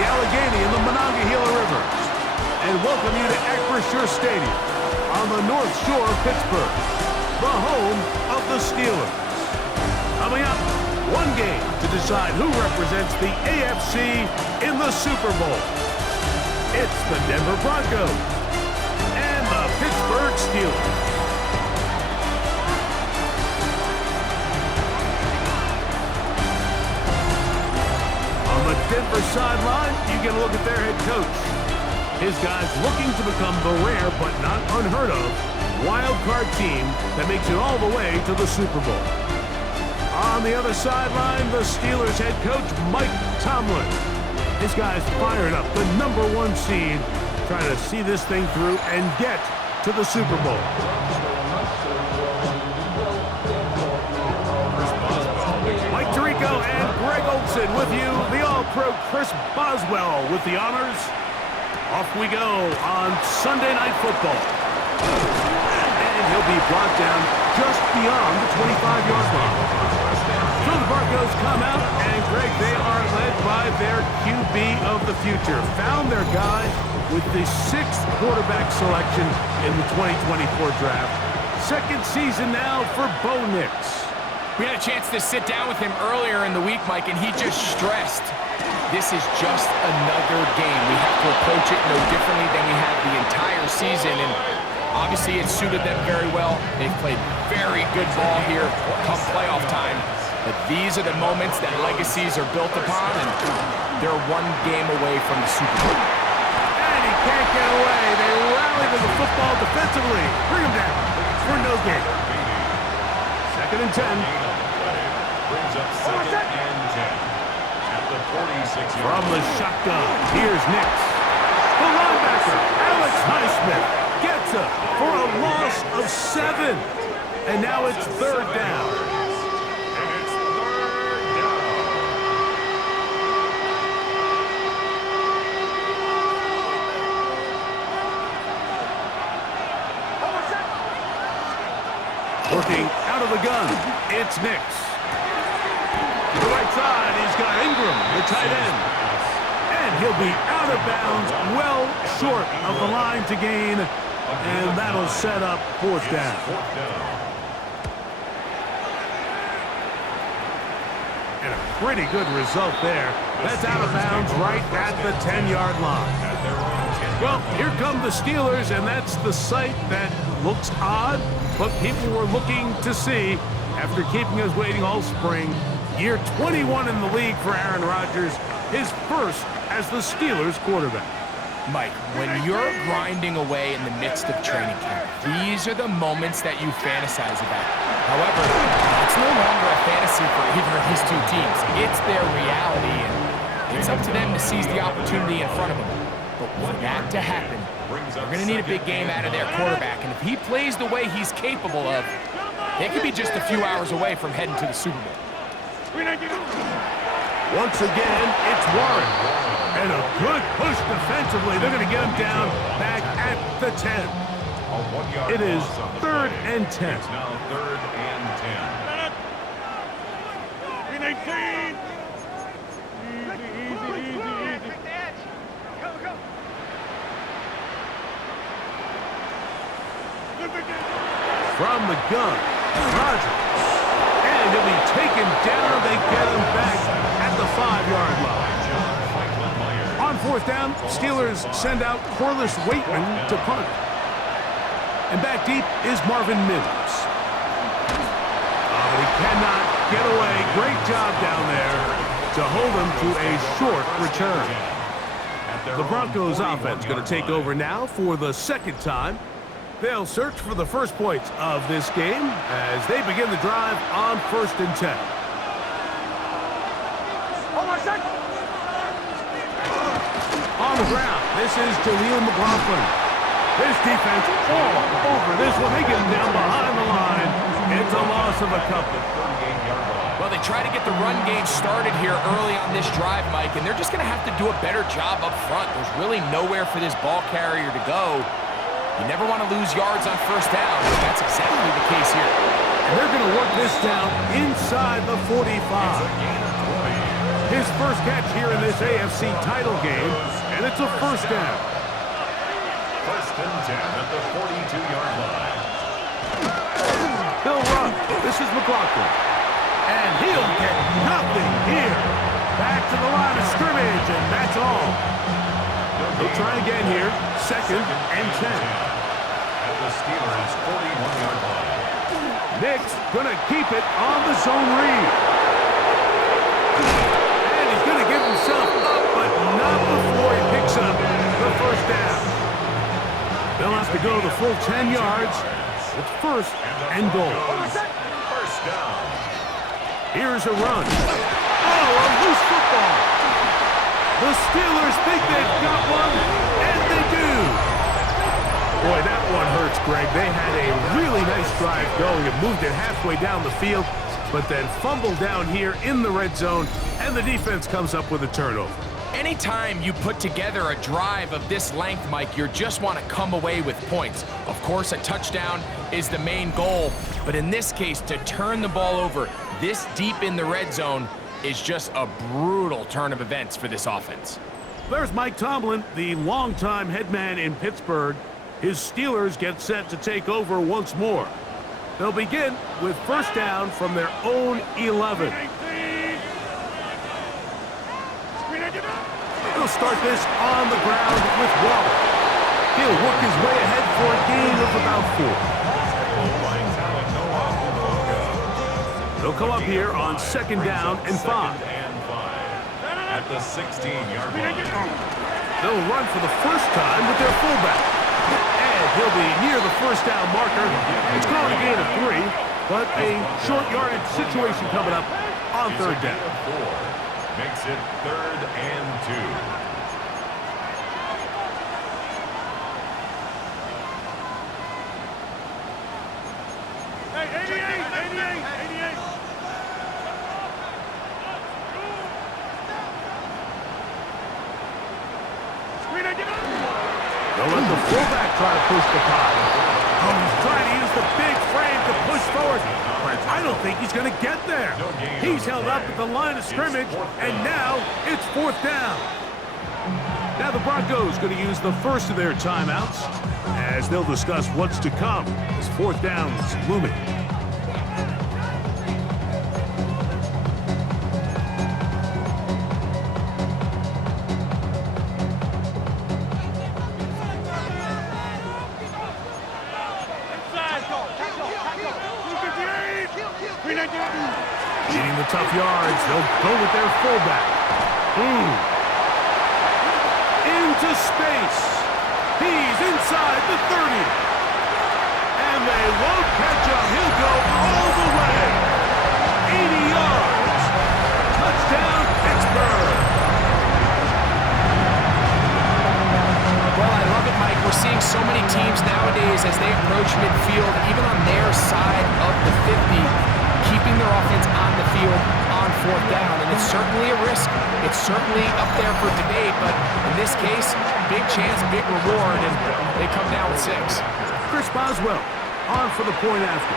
the Allegheny and the Monongahela Rivers, and welcome you to Acrisure Stadium on the North Shore of Pittsburgh, the home of the Steelers. Coming up, one game to decide who represents the AFC in the Super Bowl. It's the Denver Broncos and the Pittsburgh Steelers. On the Denver sideline, you get a look at their head coach. His guys looking to become the rare but not unheard of wild card team that makes it all the way to the Super Bowl. On the other sideline, the Steelers head coach Mike Tomlin. His guys fired up, the #1 seed, trying to see this thing through and get to the Super Bowl. Mike Tirico and Greg Olsen with you, the All-Pro Chris Boswell with the honors. Off we go on Sunday Night Football. And he'll be brought down just beyond the 25-yard line. So the Broncos come out, and Greg, they are led by their QB of the future. Found their guy with the 6th quarterback selection in the 2024 draft. Second season now for Bo Nix. We had a chance to sit down with him earlier in the week, Mike, and he just stressed this is just another game. We have to approach it no differently than we have the entire season, and obviously it suited them very well. They've played very good ball here come playoff time, but these are the moments that legacies are built upon, and they're one game away from the Super Bowl. And he can't get away. They rally to the football defensively. Bring him down for no gain. 2nd and 10. Brings up 2nd and 10. At the 46-yard From the shotgun, here's Nix. The linebacker, Alex Highsmith, gets up for a loss of 7. And now it's 3rd down. And it's 3rd down. Working out of the gun, it's Nix. To the right side, he's got Ingram, the tight end. And he'll be out of bounds, well short of the line to gain. And that'll set up 4th down. And a pretty good result there. That's out of bounds right at the 10-yard line. Well, here come the Steelers, and that's the sight that looks odd, but people were looking to see after keeping us waiting all spring. Year 21 in the league for Aaron Rodgers, his first as the Steelers quarterback. Mike, when you're grinding away in the midst of training camp, these are the moments that you fantasize about. However, it's no longer a fantasy for either of these two teams. It's their reality, and it's up to them to seize the opportunity in front of them. But for that to happen, they're going to need a big game out of their quarterback. And if he plays the way he's capable of, they could be just a few hours away from heading to the Super Bowl. Once again, it's Warren. And a good push defensively. They're going to get him down back at the 10. It is 3rd and 10. It's now 3rd and 10. 18. From the gun, Rodgers. And he'll be taken down. They get him back at the 5-yard line. On 4th down, Steelers send out Corliss Waitman to punt. And back deep is Marvin Mims. But he cannot get away. Great job down there to hold him to a short return. The Broncos offense going to take over now for the 2nd time. They'll search for the first points of this game as they begin the drive on 1st and 10. On the ground, this is Jaleel McLaughlin. This defense all over this one. They get him down behind the line. It's a loss of a couple. Well, they try to get the run game started here early on this drive, Mike, and they're just going to have to do a better job up front. There's really nowhere for this ball carrier to go. You never want to lose yards on 1st down, but that's exactly the case here. And they're going to work this down inside the 45. His first catch here in this AFC title game, and it's a first down. First and 10 at the 42-yard line. He'll run. This is McLaughlin. And he'll get nothing here. Back to the line of scrimmage, and that's all. He'll try again here. Second and 10. At the Steelers' 41-yard line. Nick's going to keep it on the zone read. And he's going to give himself up, but not before he picks up the first down. They'll have to go the full 10 yards. It's first and goal. First down. Here's a run. Oh, a loose football. The Steelers think they've got one, and they do. Boy, that one hurts, Greg. They had a really nice drive going and moved it halfway down the field, but then fumbled down here in the red zone, and the defense comes up with a turnover. Anytime you put together a drive of this length, Mike, you just want to come away with points. Of course, a touchdown is the main goal, but in this case, to turn the ball over this deep in the red zone is just a brutal turn of events for this offense. There's Mike Tomlin, the longtime head man in Pittsburgh. His Steelers get set to take over once more. They'll begin with first down from their own 11. He'll start this on the ground with Waller. He'll work his way ahead for a gain of about 4. They'll come up here on second down and 5. At the 16-yard line. They'll run for the first time with their fullback. And he'll be near the first down marker. It's called a gain of 3, but a short yardage situation coming up on third down. Makes it 3rd and 2. They'll let the fullback try to push the pile. Oh, he's trying to use the big frame to push forward. But I don't think he's going to get there. He's held up at the line of scrimmage, and now it's fourth down. Now the Broncos going to use the first of their timeouts as they'll discuss what's to come as fourth down's looming. Needing the tough yards, they'll go with their fullback. Into space. He's inside the 30. And they won't catch him. He'll go all the way. 80 yards. Touchdown, Pittsburgh. Well, I love it, Mike. We're seeing so many teams nowadays as they approach midfield, even on their side of the 50, keeping their offense on the field on fourth down. And it's certainly a risk. It's certainly up there for debate, but in this case, big chance, big reward, and they come down with 6. Chris Boswell on for the point after.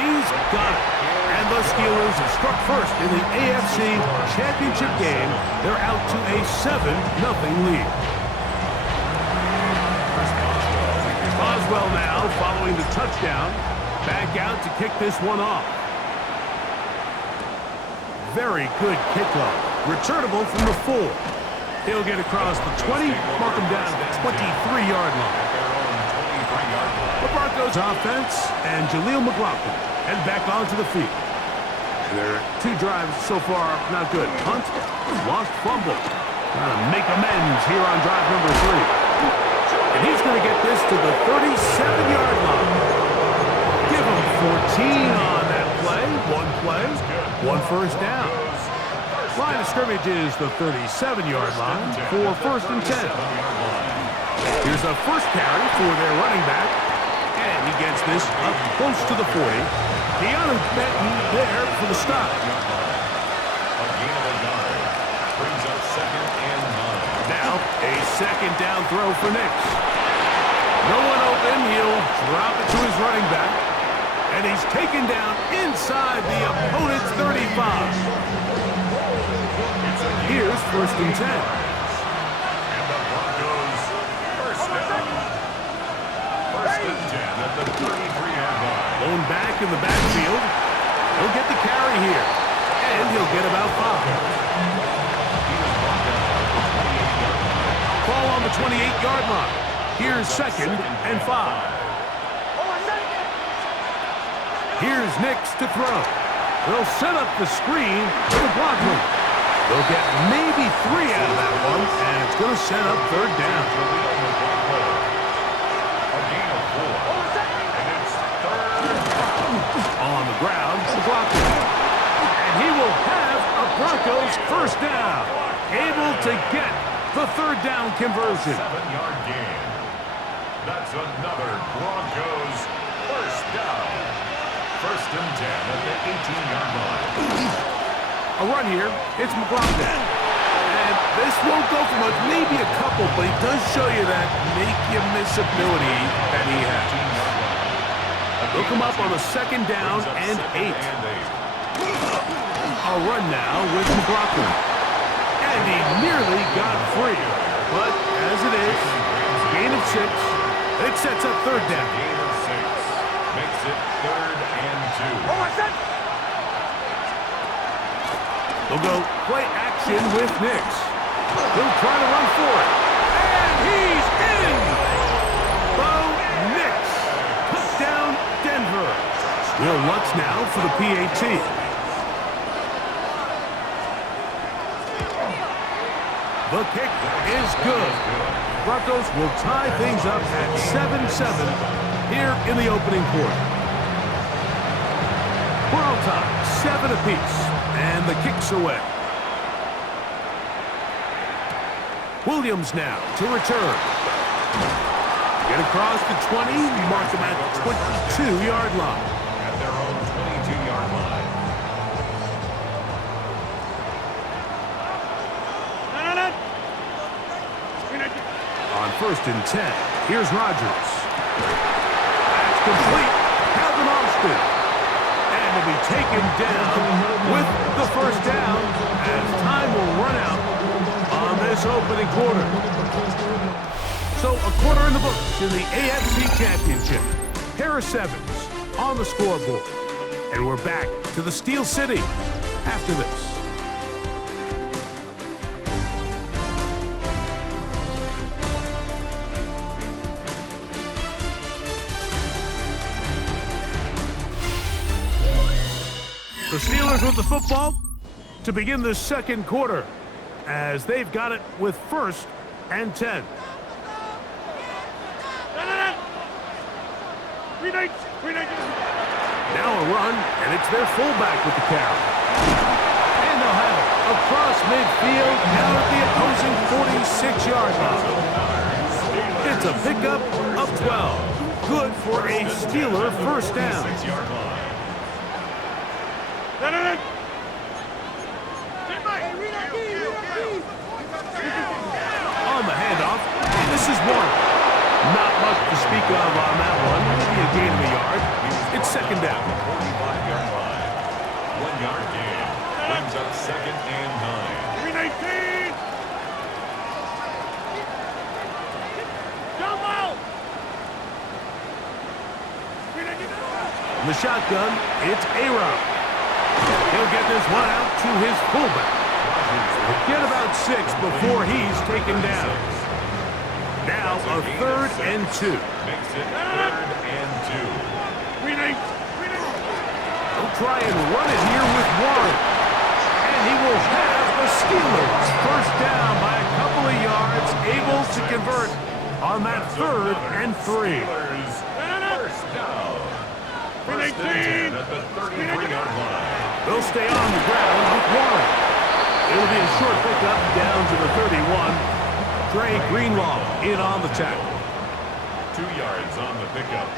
He's got it. And the Steelers have struck first in the AFC Championship game. They're out to a 7-0 lead. Boswell now following the touchdown. Back out to kick this one off. Very good kickoff. Returnable from the 4. He'll get across the 20, mark him down to the 23-yard line. The Broncos offense and Jaleel McLaughlin head back onto the field. Their 2 drives so far not good. Punt, lost fumble. Trying to make amends here on drive number 3. And he's going to get this to the 37-yard line. Give him 14 on that play. 1 play, 1 first down. Line of scrimmage is the 37-yard line for first and 10. Here's a first carry for their running back. And he gets this up close to the 40. Keanu Benton there for the stop. Now a second down throw for Nix. No one open. He'll drop it to his running back. And he's taken down inside the opponent's 35. Here's 1st and 10. And the Broncos first down. 1st and 10 at the 33-yard line. Lone back in the backfield. He'll get the carry here. And he'll get about 5. Ball on the 28-yard line. Here's 2nd and 5. Here's Nix to throw. They'll set up the screen to the blocker. They'll get maybe 3 out of that one, and it's going to set up 3rd down. A gain of 4. And it's 3rd. On the ground, the blocker. And he will have a Broncos 1st down. Able to get the 3rd down conversion. 7-yard gain. That's another Broncos 1st down. 1st and 10 at the 18-yard line. A run here. It's McLaughlin. And this won't go for much, maybe a couple, but he does show you that make-you-miss ability that he has. They'll come up on a 2nd down and 8. A run now with McLaughlin. And he nearly got free. But as it is, gain of 6. It sets up 3rd down. Gain of 6 makes it 3rd and 2. They'll go play action with Nix. He'll try to run for it. And he's in! Bo Nix. Touchdown, Denver. Will Lutz now for the PAT. The kick is good. Broncos will tie things up at 7-7 here in the opening quarter. We're on time, 7 apiece, and the kick's away. Williams now to return. Get across the 20, mark him at the 22-yard line. At their own 22-yard line. On 1st and 10, here's Rodgers. That's complete. Calvin Austin. And will be taken down with the 1st down as time will run out on this opening quarter. So a quarter in the books in the AFC Championship. Harris Evans on the scoreboard. And we're back to the Steel City after this. The Steelers with the football to begin the 2nd quarter as they've got it with 1st and 10. Now a run, and it's their fullback with the carry. And they'll have it across midfield, down at the opposing 46-yard line. It's a pickup of 12. Good for a Steeler 1st down. 6-yard line. On the handoff, this is 1. Not much to speak of on that one. Maybe a gain of a yard. It's 2nd down. 45-yard line. 1-yard gain. Brings up 2nd and 9. 319. In the shotgun, it's A-Rob. He'll get this one out to his fullback. He'll get about 6 before he's taken down. Now a 3rd and 2. Makes it 3rd and 2. He'll try and run it here with Warren. And he will have the Steelers 1st down by a couple of yards, able to convert on that 3rd and 3. Steelers 1st down. 1st and 10 at the 33-yard line. They'll stay on the ground with Warren. It'll be a short pickup down to the 31. Trey Greenlaw in on the tackle. 2 yards on the pickup.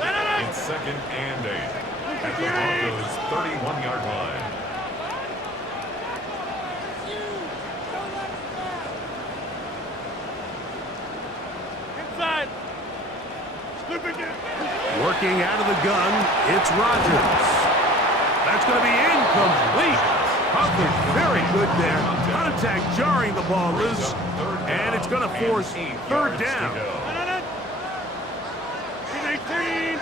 It's 2nd and 8 at the Broncos' 31-yard line. Inside. Working out of the gun, it's Rodgers. That's going to be incomplete. Covered very good there. Contact jarring the ball loose, and it's going to force third down. 18.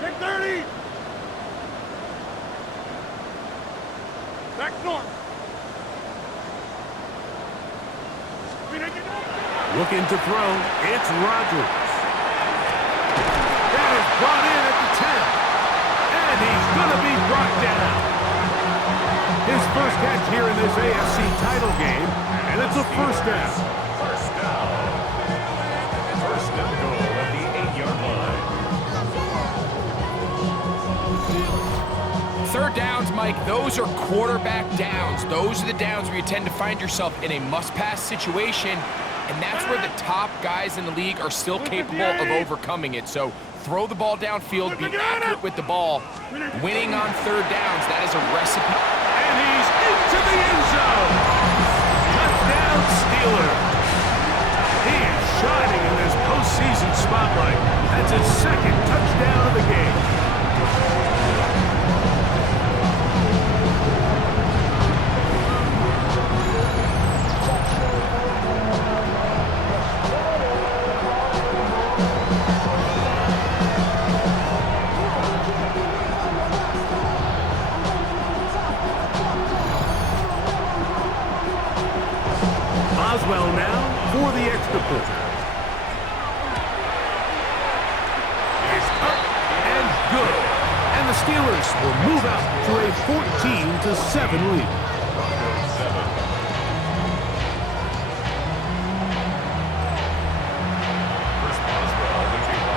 Check 30. Back north. Looking to throw. It's Rodgers. That is brought in at the 10. And he's going to be brought down. His first catch here in this AFC title game, and it's a first down. First down. First and goal at the 8-yard line. Third downs, Mike, those are quarterback downs. Those are the downs where you tend to find yourself in a must-pass situation, and that's where the top guys in the league are still capable of overcoming it. So throw the ball downfield, be accurate with the ball. Winning on third downs, that is a recipe. And he's into the end zone. Touchdown, Steelers. He is shining in this postseason spotlight. That's his second touchdown of the game. Boswell now for the extra point. It's up and good. And the Steelers will move out to a 14-7 lead.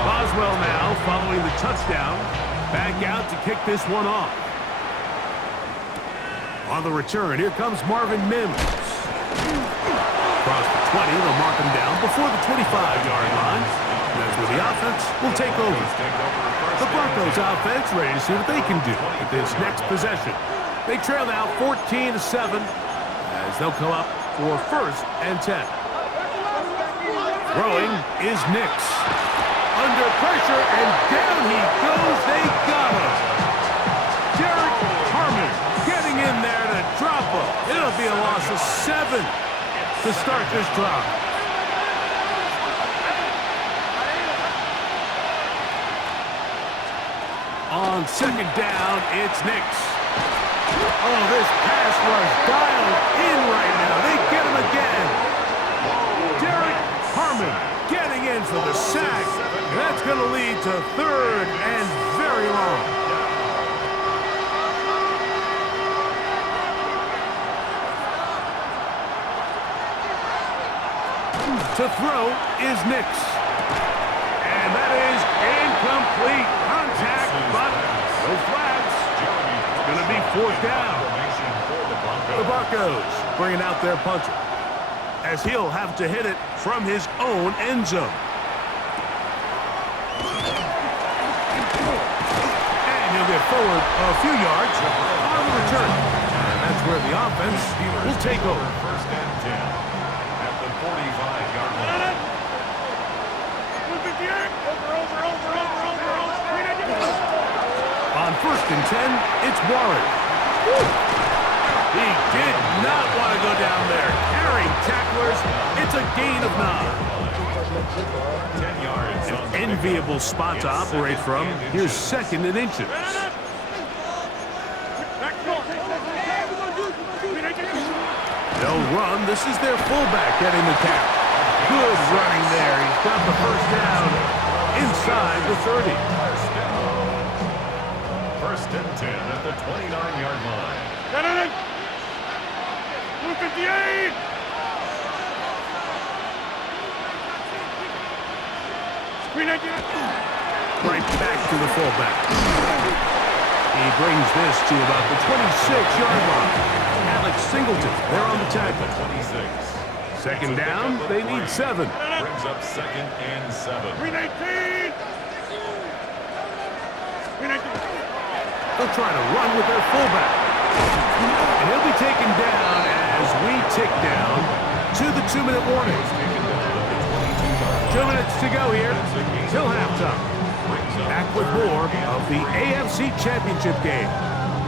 Boswell now following the touchdown. Back out to kick this one off. On the return, here comes Marvin Mims. Across the 20, they'll mark him down before the 25-yard line. That's where the offense will take over. The Broncos offense ready to see what they can do with this next possession. They trail now 14-7 as they'll come up for first and 10. Throwing is Nix. Under pressure, and down he goes. They got him. Derek Harmon getting in there to drop him. It'll be a loss of 7 to start this drive. On second down, it's Nix. Oh, this pass rush dialed in right now. They get him again. Derek Harmon getting in for the sack. That's going to lead to third and very long. To throw is Nix. And that is incomplete. Contact, but no flags. It's going to be fourth down. The Broncos bringing out their punter, as he'll have to hit it from his own end zone. And he'll get forward a few yards on the return. And that's where the offense will take over. First and 10 at the 45-yard line. On first and 10, it's Warren. He did not want to go down there. Carrying tacklers, it's a gain of 9. 10 yards. An enviable spot to operate from. Here's second and inches. They'll run. This is their fullback getting the tackle. Good running there. He's got the first down inside the 30. First and 10 at the 29-yard line. 258. Right back to the fullback. He brings this to about the 26-yard line. Alex Singleton, they're on the tackle. 26. Second down, they need 7. Brings up second and 7. 319. They'll try to run with their fullback. And he'll be taken down as we tick down to the 2-minute warning. 2 minutes to go here till halftime. Back with more of the AFC Championship game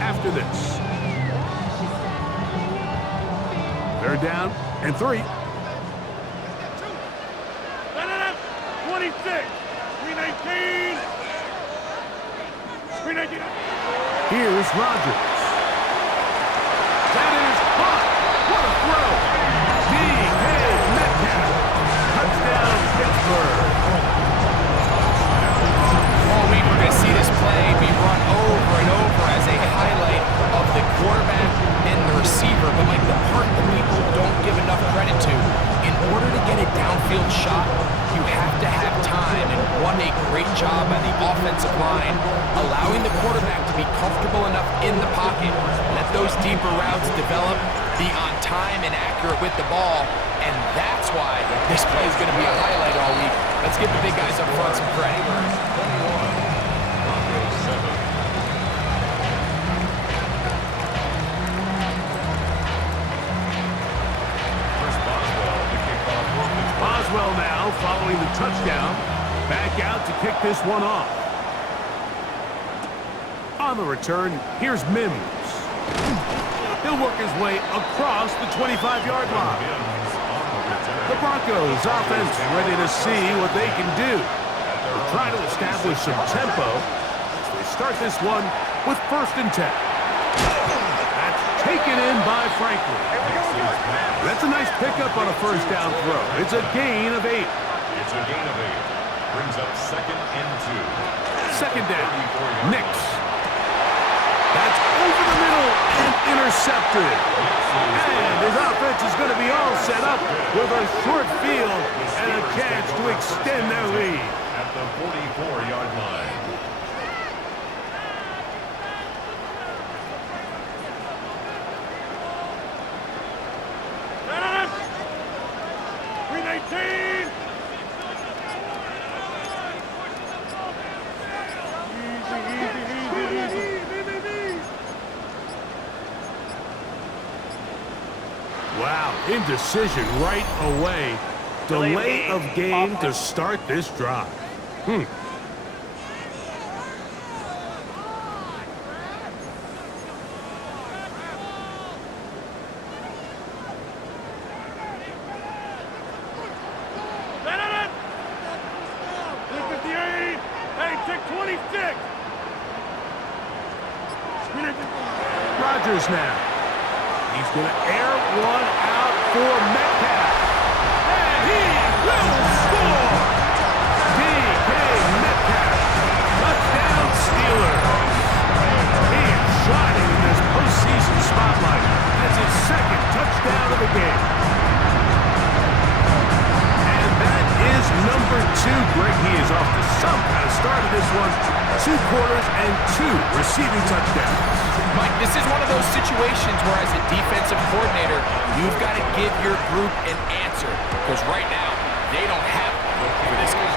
after this. They're down and 3. 26. 319. 319. Here's Rodgers. That is caught. What a throw. D.K. Metcalf. Touchdown, Pittsburgh. All week we're going to see this play be run over and over as a highlight of the quarterback and the receiver. But like the part that people don't give enough credit to, in order to get a downfield shot, you have to have time, and what a great job by the offensive line, allowing the quarterback to be comfortable enough in the pocket, let those deeper routes develop, be on time and accurate with the ball, and that's why this play is going to be a highlight all week. Let's give the big guys up front some credit. Boswell now following the touchdown. Back out to kick this one off. On the return, here's Mims. He'll work his way across the 25-yard line. The Broncos offense ready to see what they can do. They'll try to establish some tempo. They start this one with 1st and 10. That's taken in by Franklin. That's a nice pickup on a 1st down throw. It's a gain of 8. It's a gain of 8. Brings up 2nd and 2. 2nd down. Nix. That's over the middle and intercepted. And his offense is going to be all set up with a short field and a chance to extend their lead. At the 44-yard line. Wow, indecision right away. Delay of game to start this drive. Rodgers now. He's going to air one out for Metcalf. And he will score! D.K. Metcalf. Touchdown Steelers. He is shining in this postseason spotlight. That's his 2nd touchdown of the game. And that is number 2. Greg, he is off to some kind of start of this one. 2 quarters and 2 receiving touchdowns. Mike, this is one of those situations where as a defensive coordinator, you've got to give your group an answer. Because right now, they don't have one for this guy.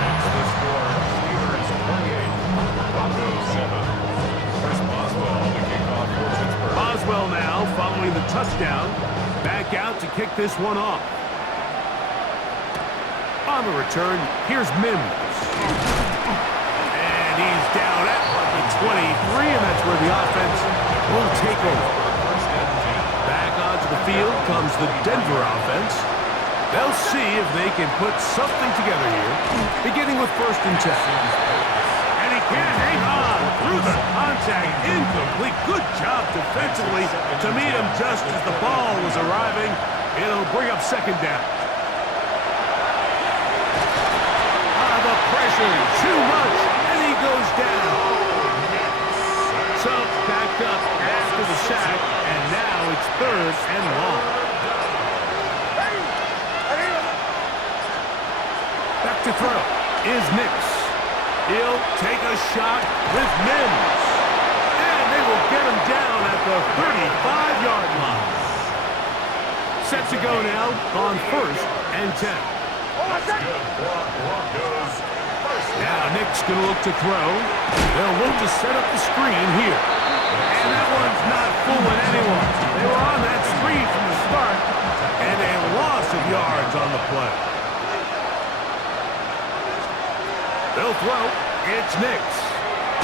That's the score. Steelers 28, Broncos 7. First Boswell, the kickoff for Pittsburgh. Boswell now following the touchdown. Back out to kick this one off. On the return, here's Mims. And he's down at the 23, and that's where the offense will take over. Back onto the field comes the Denver offense. They'll see if they can put something together here, beginning with 1st and 10. And he can't hang on through the contact. Incomplete. Good job defensively to meet him just as the ball was arriving. It'll bring up 2nd down. The pressure, too much, and he goes down. So, backed up after the sack, and now it's 3rd and long. Back to throw is Nix. He'll take a shot with Mims. And they will get him down at the 35-yard line. Set to go now on 1st and 10. Now Nick's going to look to throw. They'll look to set up the screen here. And that one's not fooling anyone. They were on that screen from the start, and a loss of yards on the play. They'll throw. It's Nix.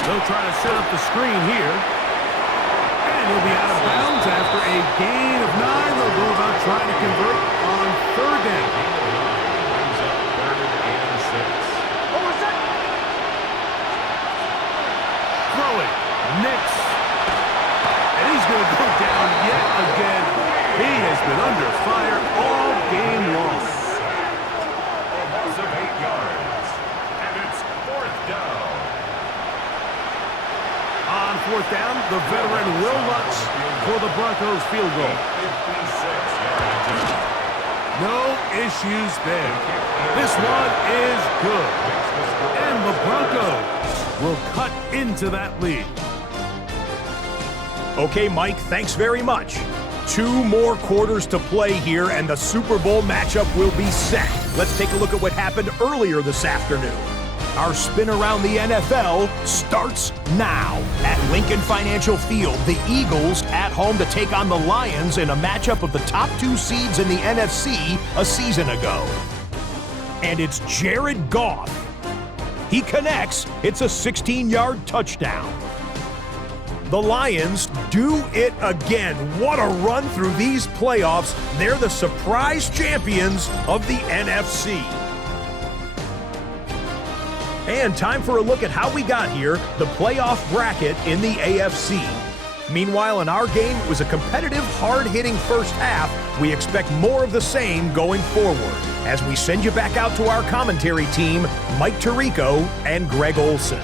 They'll try to set up the screen here. And he'll be out of bounds after a gain of 9. They'll go about trying to convert on 3rd down. Brings up 3rd and 6. Throwing. Nix. And he's going to go down yet again. He has been under fire all game long. A loss of 8 yards. And it's 4th down. On 4th down, the veteran Will Lutz for the Broncos field goal. 56 yards. No issues there. This one is good. And the Broncos will cut into that lead. Okay, Mike, thanks very much. 2 more quarters to play here, and the Super Bowl matchup will be set. Let's take a look at what happened earlier this afternoon. Our spin around the NFL starts now. At Lincoln Financial Field, the Eagles at home to take on the Lions in a matchup of the top 2 seeds in the NFC a season ago. And it's Jared Goff. He connects. It's a 16-yard touchdown. The Lions do it again. What a run through these playoffs. They're the surprise champions of the NFC. And time for a look at how we got here, the playoff bracket in the AFC. Meanwhile, in our game, it was a competitive, hard-hitting first half. We expect more of the same going forward as we send you back out to our commentary team, Mike Tirico and Greg Olson.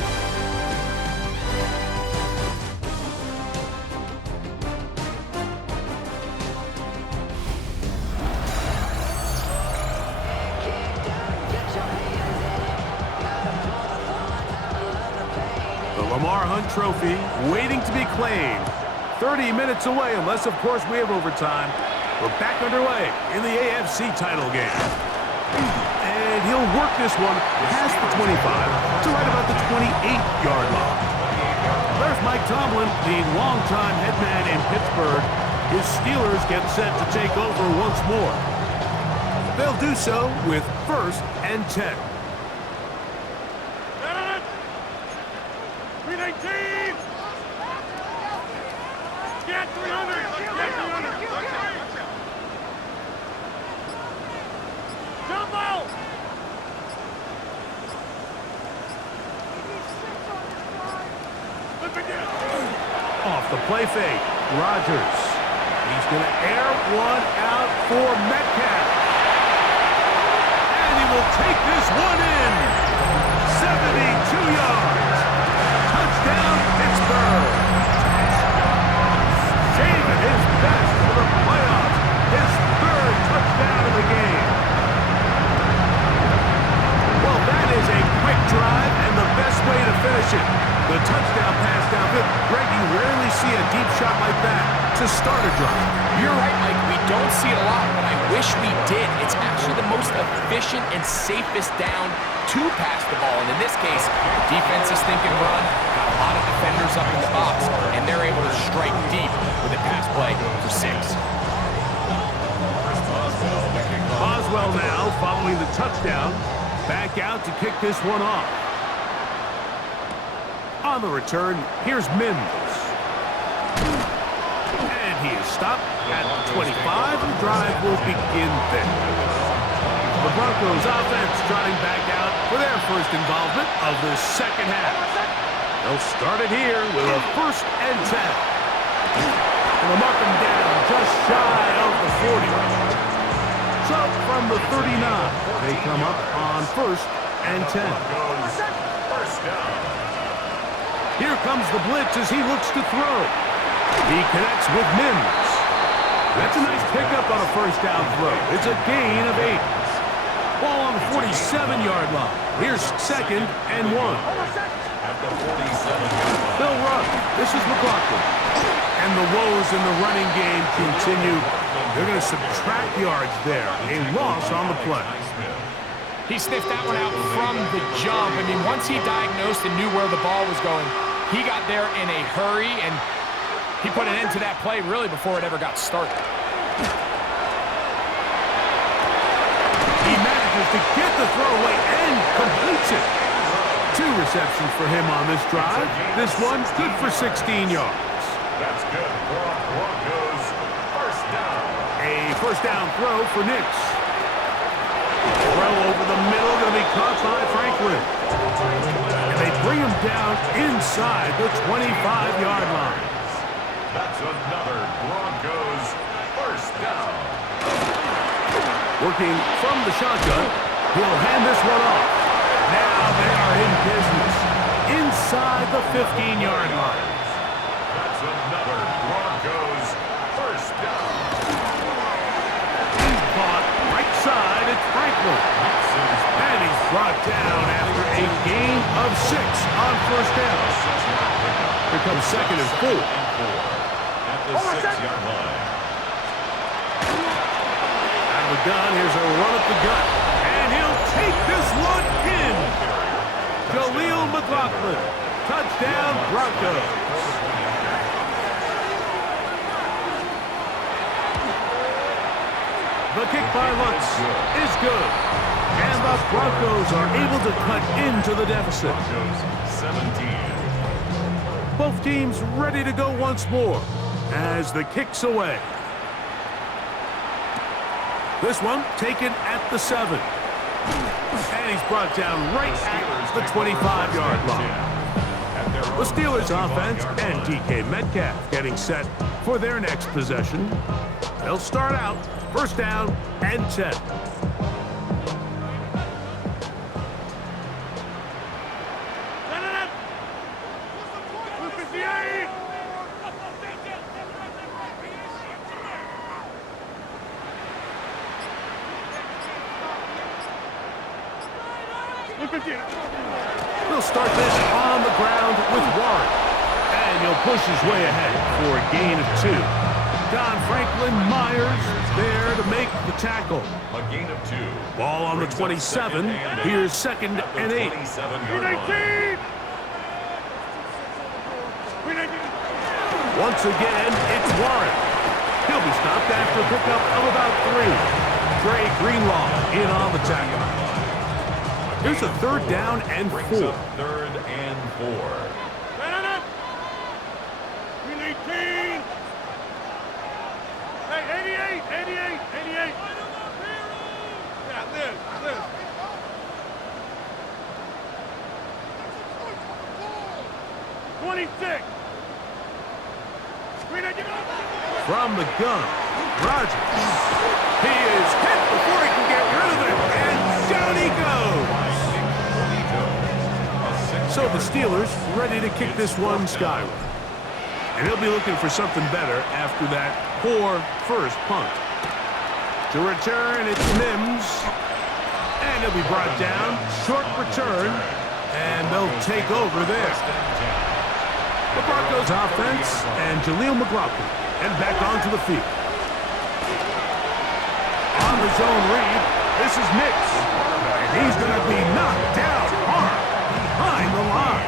Lamar Hunt Trophy waiting to be claimed. 30 minutes away, unless, of course, we have overtime. We're back underway in the AFC title game. And he'll work this one past the 25 to right about the 28-yard line. There's Mike Tomlin, the longtime head man in Pittsburgh. His Steelers get set to take over once more. They'll do so with 1st and 10. 319! Get 300! Get 300! Jumbo! Off the play fake, Rodgers. He's going to air one out for Metcalf. And he will take this one in. 72 yards. Touchdown, Pittsburgh. Saving his best for the playoffs. His 3rd touchdown of the game. Well, that is a quick drive and the best way to finish it. The touchdown pass downfield. Greg, you rarely see a deep shot like that to start a drive. You're right, Mike. We don't see it a lot, but I wish we did. It's actually the most efficient and safest down to pass the ball. And in this case, the defense is thinking run, got a lot of defenders up in the box, and they're able to strike deep with a pass play for 6. Boswell now following the touchdown. Back out to kick this one off. On the return, here's Mims. And he is stopped at the 25. The drive will begin there. The Broncos offense trotting back out for their first involvement of the second half. They'll start it here with a 1st and 10. And they'll mark them down just shy of the 40. So from the 39, they come up on 1st and 10. First down. Here comes the blitz as he looks to throw. He connects with Mims. That's a nice pickup on a first down throw. It's a gain of 8. Ball on the 47-yard line. Here's 2nd and 1. At the 47-yard line. They'll run. This is McLaughlin. And the woes in the running game continue. They're going to subtract yards there. A loss on the play. He sniffed that one out from the jump. I mean, once he diagnosed and knew where the ball was going, he got there in a hurry, and he put an end to that play really before it ever got started. He manages to get the throw away and completes it. 2 receptions for him on this drive. This one's good for 16 yards. That's good for a Broncos first down. A first down throw for Nix. Throw over the middle, going to be caught by Franklin. And they bring him down inside the 25-yard line. That's another Broncos first down. Working from the shotgun, he'll hand this one off. Now they are in business inside the 15-yard line. That's another Broncos first down. He's caught right side. It's Franklin. And he's brought down after a gain of 6 on first down. Here comes 2nd and 4. At the 6-yard line. Out of the gun, here's a run up the gut. And he'll take this one in. Jaleel McLaughlin. Touchdown, Broncos. The kick by Lutz is good. And the Broncos are able to cut into the deficit. Broncos 17. Both teams ready to go once more as the kick's away. This one taken at the 7. And he's brought down right at the 25-yard line. The Steelers offense and DK Metcalf getting set for their next possession. They'll start out first down and 10. He'll start this on the ground with Warren. And he'll push his way ahead for a gain of 2. Don Franklin Myers there to make the tackle. A gain of 2. Ball on the 27. Here's 2nd and 8. 27-yard line. Once again, it's Warren. He'll be stopped after a pickup of about 3. Trey Greenlaw in on the tackle. Here's a 3rd down and 4. 3rd and 4. Hey, 88. Yeah, Liz. From the gun, Rodgers. He is hit before he can get rid of it, and down he goes. So the Steelers ready to kick this one skyward. And he'll be looking for something better after that poor first punt. To return, it's Mims. And he'll be brought down. Short return. And they'll take over there. The Broncos offense and Jaleel McLaughlin. And back onto the field. On the zone read, this is Nix. And he's going to be knocked down hard behind the line.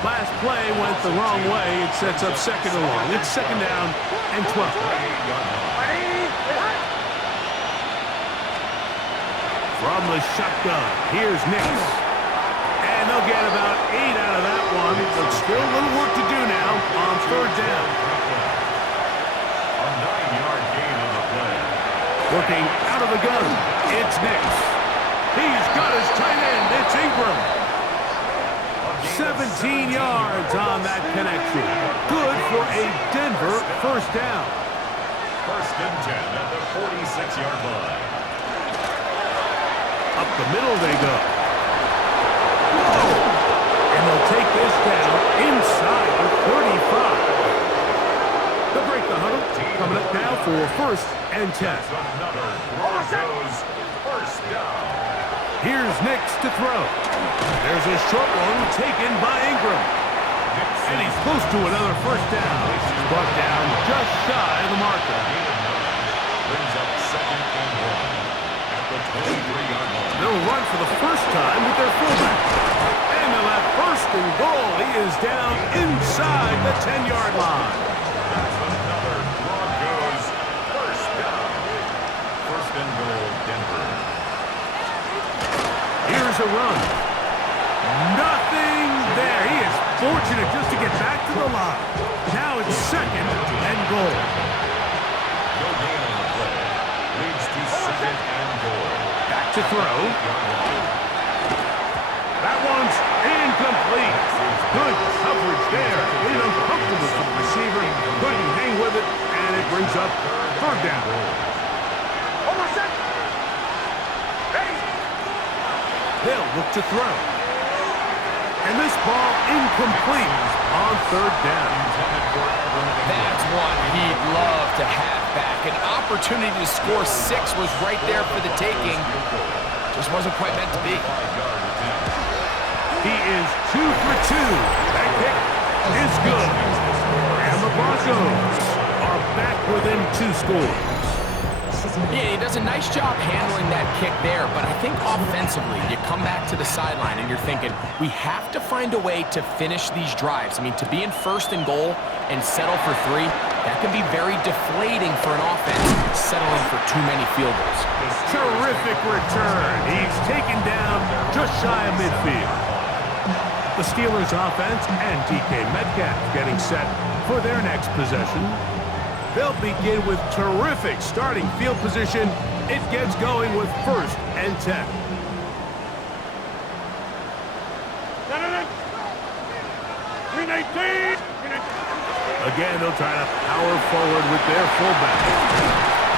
Last play went the wrong way. It sets up 2nd and long. It's 2nd down and 12. From the shotgun, here's Nix. And they'll get about 8 out of that one, but still a little work to do now on 3rd down. A 9-yard gain on the play. Working out of the gun, it's Nix. He's got his tight end. It's Ingram. 17 yards on that connection. Good for a Denver first down. 1st and 10 at the 46-yard line. Up the middle they go. Whoa! And they'll take this down inside the 35. They'll break the huddle. Coming up now for 1st and 10. That's another Broncos first down. Here's Nix to throw. There's a short one taken by Ingram. And he's close to another first down. He's brought down just shy of the marker. Brings up 2nd and 1 at the 23-yard line. They'll run for the first time with their fullback. And they'll have 1st and goal. He is down inside the 10-yard line. That's another Broncos first down. 1st and goal, Denver. Here's a run. fortunate just to get back to the line. Now it's second and goal. No gain on the play. Leads to second and goal. Back to throw. That one's incomplete. Good coverage there. A little uncomfortable for the receiver. Couldn't hang with it, and it brings up third down. They'll look to throw. And this ball incomplete on third down. That's one he'd love to have back. An opportunity to score 6 was right there for the taking. Just wasn't quite meant to be. He is 2 for 2. That kick is good. And the Broncos are back within 2 scores. Yeah, he does a nice job handling that kick there, but I think offensively, you come back to the sideline and you're thinking, we have to find a way to finish these drives. I mean, to be in first and goal and settle for 3, that can be very deflating for an offense settling for too many field goals. Terrific return. He's taken down just shy of midfield. The Steelers offense and DK Metcalf getting set for their next possession. They'll begin with terrific starting field position. It gets going with first and 10. Again, they'll try to power forward with their fullback.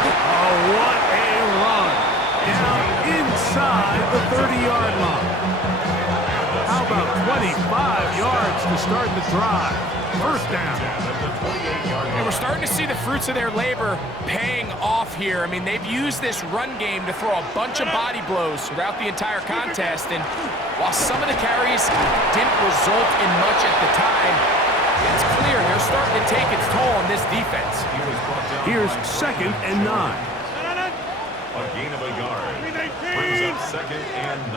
Oh, what a run. Down inside the 30-yard line. How about 25 yards to start the drive? First down. And we're starting to see the fruits of their labor paying off here. I mean, they've used this run game to throw a bunch of body blows throughout the entire contest. And while some of the carries didn't result in much at the time, it's clear they're starting to take its toll on this defense. Here's second and 9. A gain of a yard. Brings up second and 9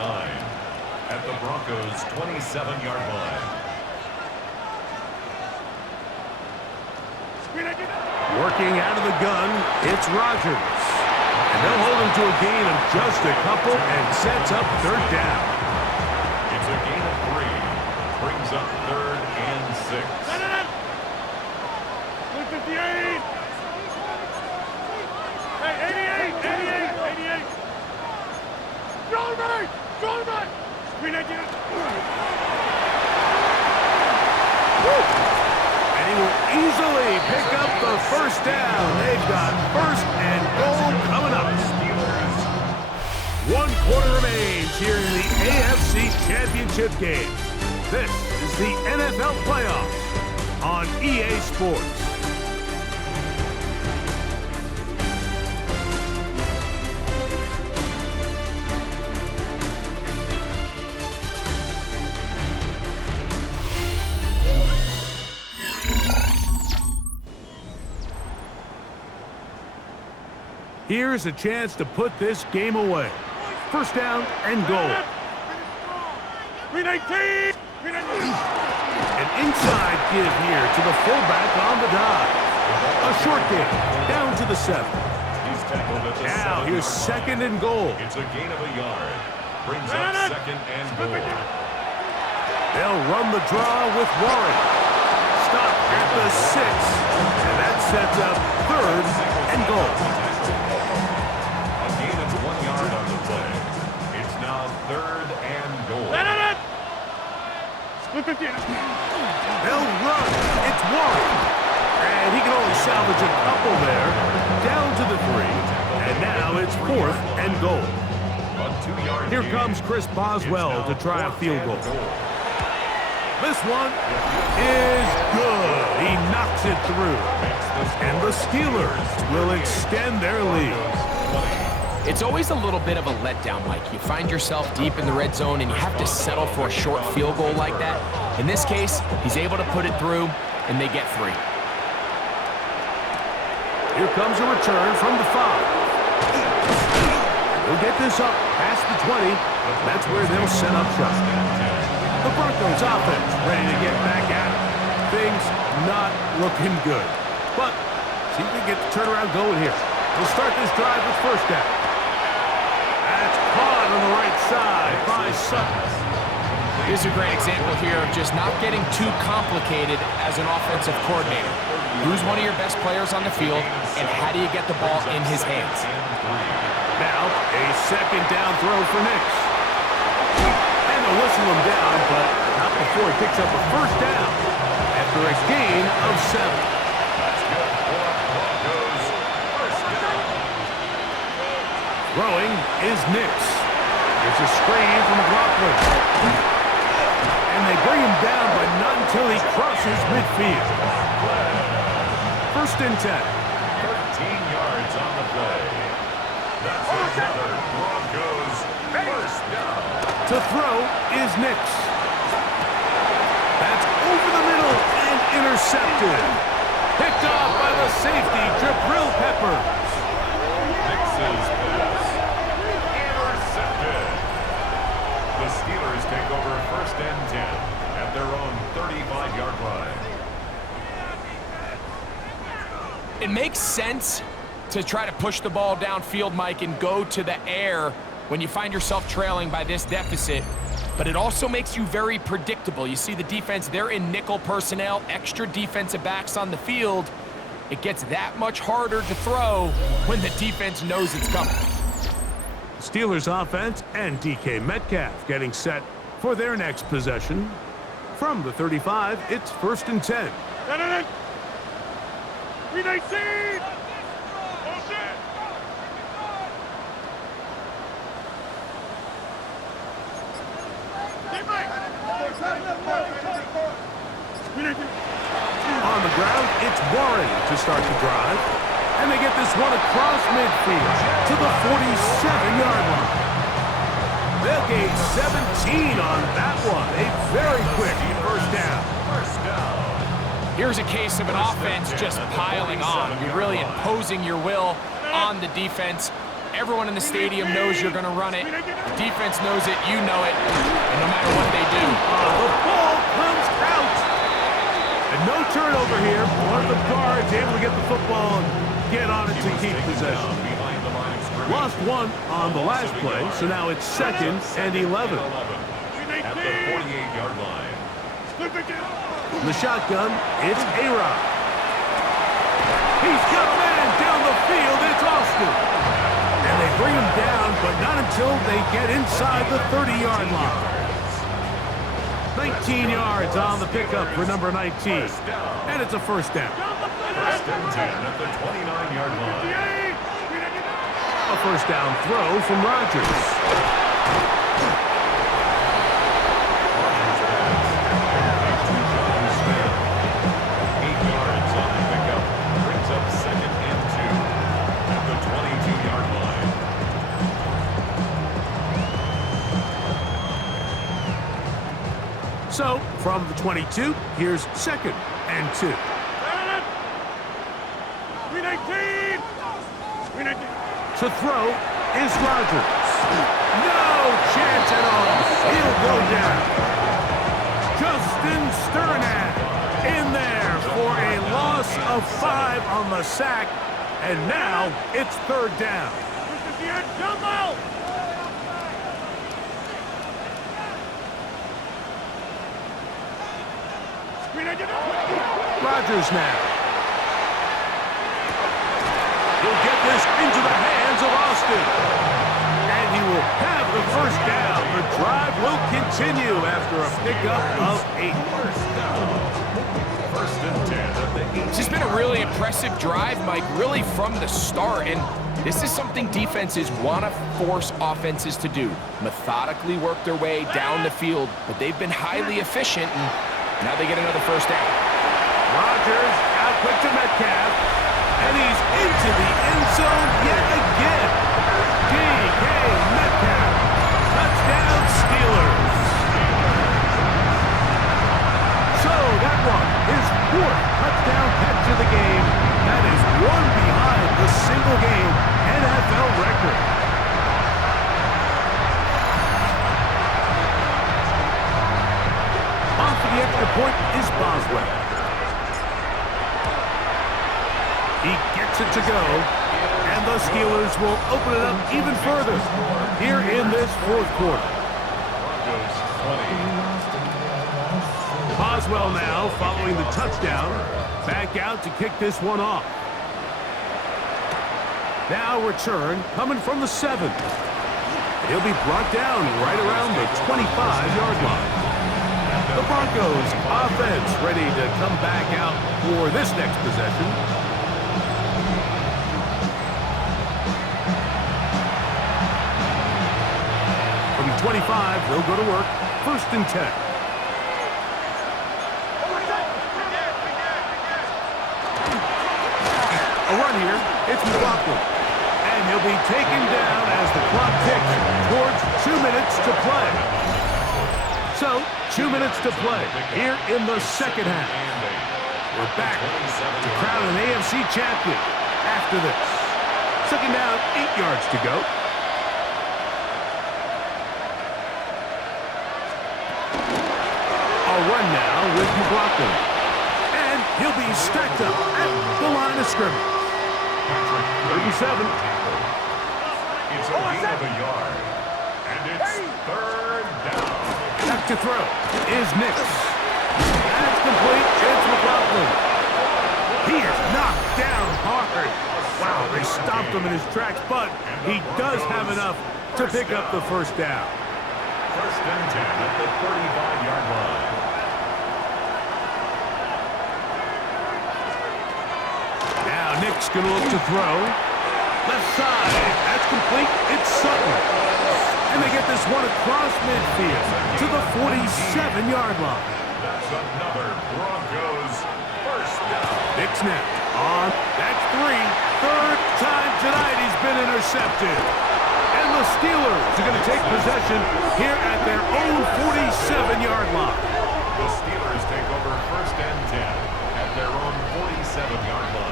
at the Broncos' 27-yard line. Working out of the gun, it's Rodgers. And they'll hold him to a gain of just a couple and sets up third down. It's a gain of 3. Brings up third and 6. 158. Hey, 88. Go back. 319. And he will easily pick up the first down. They've got first and goal coming up. 1 quarter remains here in the AFC Championship game. This is the NFL Playoffs on EA Sports. Here's a chance to put this game away. First down and goal. 319. An inside give here to the fullback on the dive. A short game, down to the 7. He's tackled at the 7. Now here's second and goal. It's a gain of a yard. Brings up second and goal. They'll run the draw with Warren. Stop at the 6. And that sets up third and goal. They'll run. It's Warren. And he can only salvage a couple there. Down to the 3. And now it's fourth and goal. Here comes Chris Boswell to try a field goal. This one is good. He knocks it through. And the Steelers will extend their lead. It's always a little bit of a letdown, Mike. You find yourself deep in the red zone and you have to settle for a short field goal like that. In this case, he's able to put it through, and they get 3. Here comes a return from the 5. They'll get this up past the 20. That's where they'll set up shop. The Broncos offense ready to get back at it. Things not looking good. But see if we can get the turnaround going here. We'll start this drive with first down. That's caught on the right side by Sutton. This is a great example here of just not getting too complicated as an offensive coordinator. Who's one of your best players on the field, and how do you get the ball in his hands? Now, a second down throw for Nix. And they'll whistle him down, but not before he picks up a first down after a gain of 7. That's good for Broncos. First down. Throwing is Nix. There's a screen from McLaughlin. And they bring him down, but not until he crosses midfield. First and 10. 13 yards on the play. That's another Broncos first down. To throw is Nix. That's over the middle and intercepted. Picked off by the safety, Jabril Peppers. Nix's pass. Intercepted. The Steelers take over first and 10 at their own 35-yard line. It makes sense to try to push the ball downfield, Mike, and go to the air when you find yourself trailing by this deficit. But it also makes you very predictable. You see the defense, they're in nickel personnel, extra defensive backs on the field. It gets that much harder to throw when the defense knows it's coming. Steelers offense and DK Metcalf getting set for their next possession. From the 35, it's first and 10. 319! On the ground, it's Warren to start the drive. And they get this one across midfield to the 47-yard line. They'll gain 17 on that one. A very quick first down. First down. Here's a case of an offense just piling on. You're really imposing your will on the defense. Everyone in the stadium knows you're going to run it. The defense knows it, you know it, and no matter what they do. The ball comes out. And no turnover here. One of the guards able to get the football and get on it to keep possession. Behind the line of scrimmage. Lost one on the last play, so now it's second and 11. At the 48-yard line. In the shotgun, it's A-Rod. He's got a man down the field. It's Austin. And they bring him down, but not until they get inside the 30-yard line. 19 yards on the pickup for number 19. And it's a first down. First and 10 at the 29-yard line. A first down throw from Rodgers. So, from the 22, here's second and 2. 319! 319! To throw is Rodgers. No chance at all. He'll go down. Justin Sternad in there for a loss of 5 on the sack. And now it's third down. This is the end. Jumbo! Rodgers now. He'll get this into the hands of Austin. And he will have the first down. The drive will continue after a pickup of 8. First and 10 at the 8. This has been a really impressive drive, Mike, really from the start. And this is something defenses want to force offenses to do. Methodically work their way down the field, but they've been highly efficient, and now they get another first down. Rodgers out quick to Metcalf, and he's into the end zone yet again. DK Metcalf, touchdown Steelers. So that one is 4th touchdown catch of the game. That is one behind the single-game NFL record. On for the extra point is Boswell. He gets it to go, and the Steelers will open it up even further here in this fourth quarter. Broncos 20, Boswell now, following the touchdown, back out to kick this one off. Now return coming from the 7. He'll be brought down right around the 25-yard line. The Broncos offense ready to come back out for this next possession. From the 25, they'll go to work. 1st and 10. A run here. It's McLaughlin. And he'll be taken down as the clock ticks towards 2 minutes to play. So, 2 minutes to play here in the second half. We're back to crown an AFC champion after this. 2nd down, 8 yards to go. A run now with McLaughlin. And he'll be stacked up at the line of scrimmage. 37. It's a gain of a yard. And it's 3rd down. Back to throw is Nix. That's complete. It's McLaughlin. He is knocked down hard. Wow, they stopped him in his tracks, but he does have enough to pick up the 1st down. 1st and 10 at the 35-yard line. Now Nick's going to look to throw. Left side. That's complete. It's Sutton. And they get this one across midfield to the 47-yard line. That's another Broncos 1st down. Nick's now on. That's 3. 3rd time tonight he's been intercepted. And the Steelers are going to take possession here at their own 47-yard line. The Steelers take over 1st and 10 at their own 47-yard line.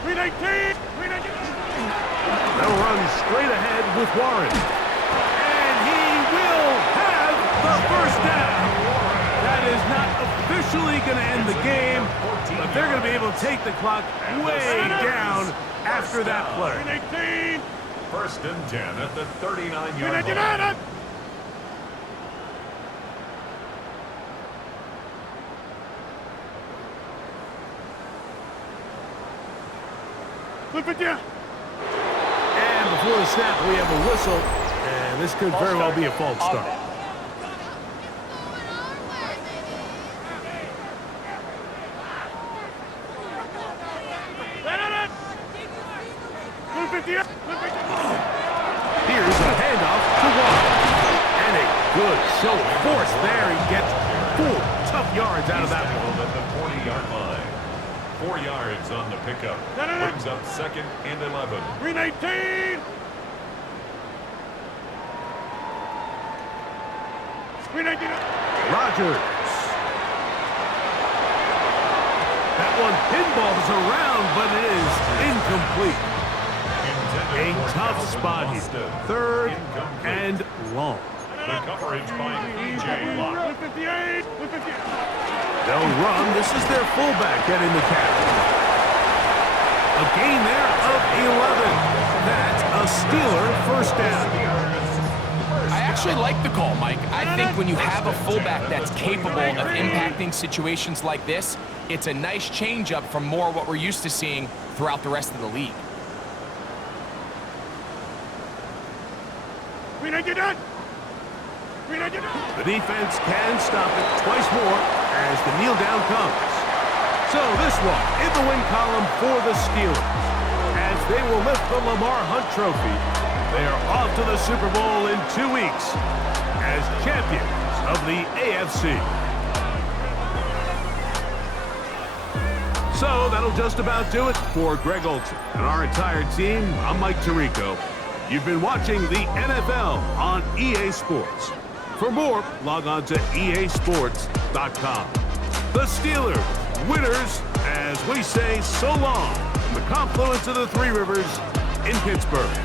319! They'll run straight ahead with Warren. And he will have the 1st down. That is not officially going to end the game, but they're going to be able to take the clock way down after that play. 319! 1st and 10 at the 39-yard line. And before the snap, we have a whistle, and this could very well be a false start. Here's a handoff to Warren. And a good show of force there. He gets 4 tough yards out of that one. At the 40-yard line. 4 yards on the pickup. Brings up 2nd and 11. 319! 319! Rodgers. That one pinballs around, but it is incomplete. A tough spot here. 3rd and long. The coverage by P.J. Locke. 158! 158! They'll run. This is their fullback getting the catch. A gain there of 11. That's a Steeler 1st down. I actually like the call, Mike. I think when you have a fullback that's capable of impacting situations like this, it's a nice change-up from more what we're used to seeing throughout the rest of the league. 399! The defense can stop it twice more as the kneel down comes. So this one in the win column for the Steelers. As they will lift the Lamar Hunt Trophy, they are off to the Super Bowl in 2 weeks as champions of the AFC. So that'll just about do it for Greg Olson and our entire team. I'm Mike Tirico. You've been watching the NFL on EA Sports. For more, log on to easports.com. The Steelers, winners, as we say so long, from the confluence of the Three Rivers in Pittsburgh.